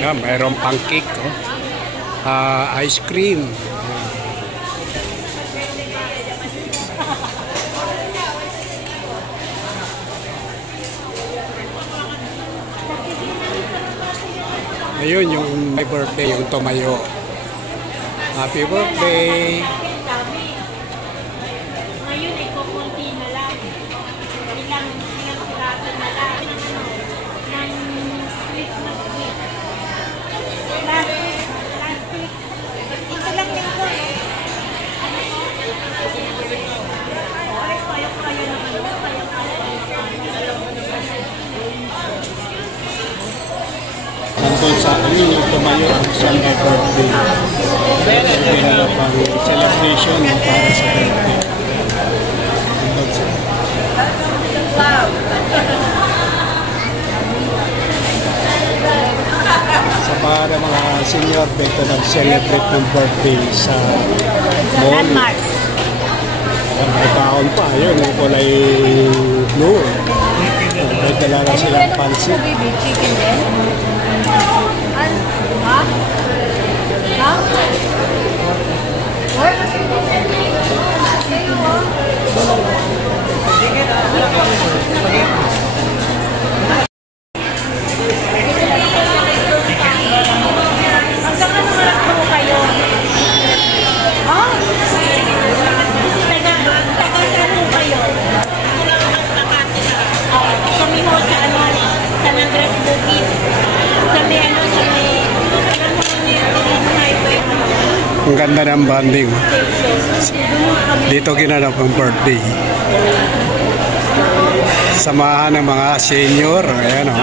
Yan, mayroong pancake, oh. Ice cream. Ayun, yung my birthday, yung tumayo. Happy birthday! Ngayon ay kukunti na lang. Ilang sirato na lang ng Christmas gift. Last week. Ito lang din ko. Kayo na Nandun sa akin yung tumayo sa my birthday. Kaya pang celebration para sa birthday. Nandun sa para mga senior dito nag-celebrate ng birthday sa mall. May taon pa, yun, yung kulay blue. May dala na silang pansit. chicken din? Ha? Ha? Ang ganda ng banding. Dito ginanap ang birthday. Samahan ng mga senior. Ayan, oh.